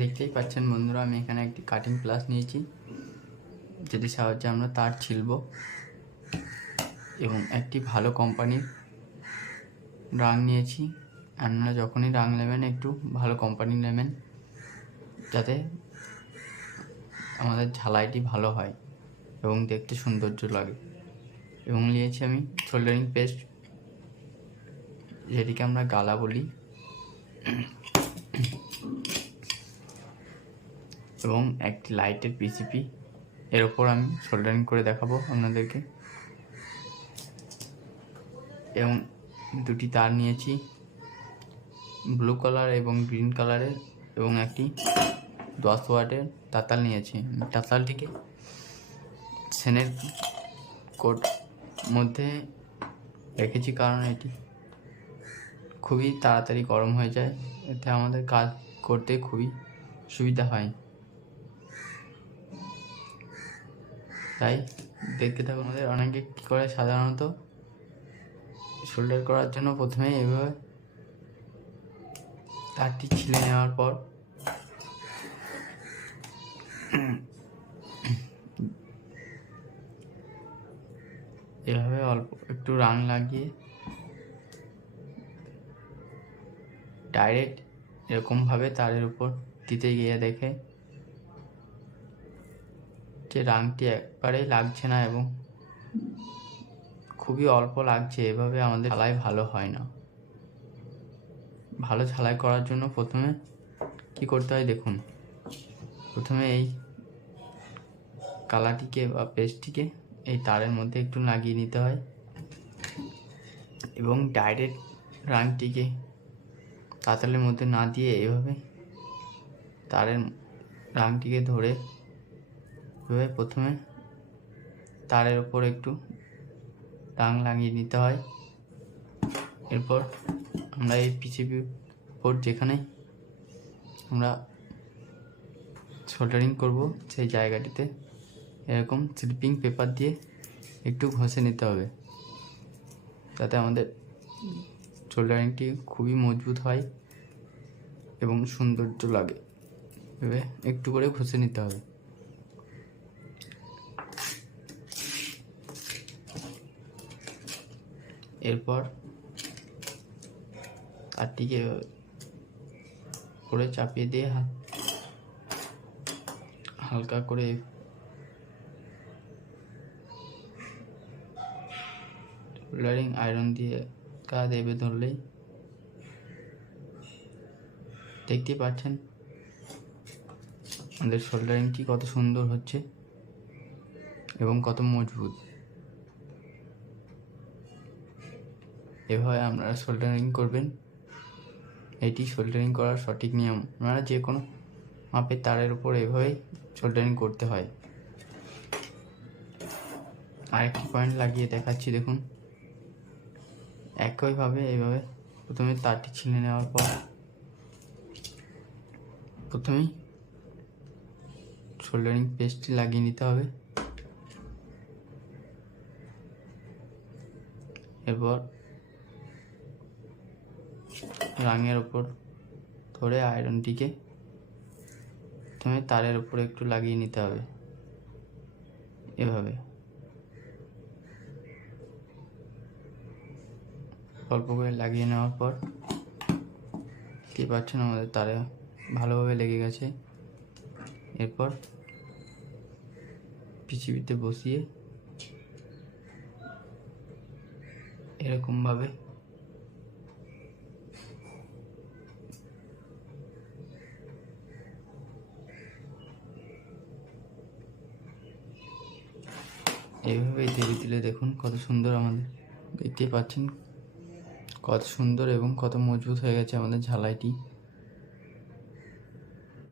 দেখতেই পাচ্ছেন বন্ধুরা, আমি এখানে একটি কাটিং প্লাস নিয়েছি, যেটির সাহায্যে আমরা তার ছিলব এবং একটি ভালো কোম্পানির রাং নিয়েছি। আপনারা যখনই রাং নেবেন একটু ভালো কোম্পানির নেবেন, যাতে আমাদের ঝালাইটি ভালো হয় এবং দেখতে সৌন্দর্য লাগে। এবং নিয়েছি আমি সোল্ডারিং পেস্ট, যেটিকে আমরা গালা বলি, এবং একটি লাইটের পিসিপি। এর ওপর আমি সোল্ডারিং করে দেখাবো আপনাদেরকে। এবং দুটি তার নিয়েছি, ব্লু কালার এবং গ্রিন কালারের, এবং একটি 10 ওয়াটের তাতাল নিয়েছি। তাতালটিকে সেনের কোট মধ্যে রেখেছি, কারণ এটি খুবই তাড়াতাড়ি গরম হয়ে যায়, এতে আমাদের কাজ করতে খুবই সুবিধা হয়। তাই দেখতে থাকুন। আমাদের অনেকে কী করে সাধারণত শোল্ডার করার জন্য প্রথমে এভাবে তারটি ছিলে নেওয়ার পর এভাবে অল্প একটু রাং লাগিয়ে ডাইরেক্ট এরকমভাবে তারের উপর দিতে গিয়ে দেখে যে রাংটি একবারেই লাগছে না এবং খুবই অল্প লাগছে। এভাবে আমাদের ঝালাই ভালো হয় না। ভালো ঝালাই করার জন্য প্রথমে কি করতে হয় দেখুন, প্রথমে এই কালারটিকে বা পেস্টটিকে এই তারের মধ্যে একটু লাগিয়ে নিতে হয় এবং ডাইরেক্ট রাংটিকে তাতালের মধ্যে না দিয়ে এভাবে তারের রাংটিকে ধরে এভাবে প্রথমে তারের ওপর একটু রাং লাগিয়ে নিতে হয়। এরপর আমরা এই পিসিবি বোর্ড যেখানে আমরা সোল্ডারিং করব সেই জায়গাটিতে এরকম স্লিপিং পেপার দিয়ে একটু ঘষে নিতে হবে, যাতে আমাদের সোল্ডারিংটি খুবই মজবুত হয় এবং সৌন্দর্য লাগে। এভাবে একটু করে ঘষে নিতে হবে। এরপর তারটিকে করে চাপিয়ে দিয়ে হালকা করে সোল্ডারিং আয়রন দিয়ে কাজ এভাবে ধরলেই দেখতে পাচ্ছেন আমাদের সোল্ডারিংটি কত সুন্দর হচ্ছে এবং কত মজবুত। এভাবে আপনারা সোল্ডারিং করবেন, এটি সোল্ডারিং করার সঠিক নিয়ম। আপনারা যে কোনো মাপের তারের উপর এভাবেই সোল্ডারিং করতে হয়। আরেকটি পয়েন্ট লাগিয়ে দেখাচ্ছি দেখুন। একইভাবে এইভাবে প্রথমে তারটি ছিঁড়ে নেওয়ার পর প্রথমেই সোল্ডারিং পেস্টটি লাগিয়ে নিতে হবে। এরপর রাঙের ওপর ধরে আয়রনটিকে প্রথমে তারের উপর একটু লাগিয়ে নিতে হবে। এভাবে অল্প করে লাগিয়ে নেওয়ার পর দেখতে পাচ্ছেন আমাদের তারে ভালোভাবে লেগে গেছে। এরপর পিসিবিতে বসিয়ে এরকমভাবে এইভাবে ধীরে ধীরে দেখুন কত সুন্দর আমাদের দেখতে পাচ্ছেন, কত সুন্দর এবং কত মজবুত হয়ে গেছে আমাদের ঝালাইটি।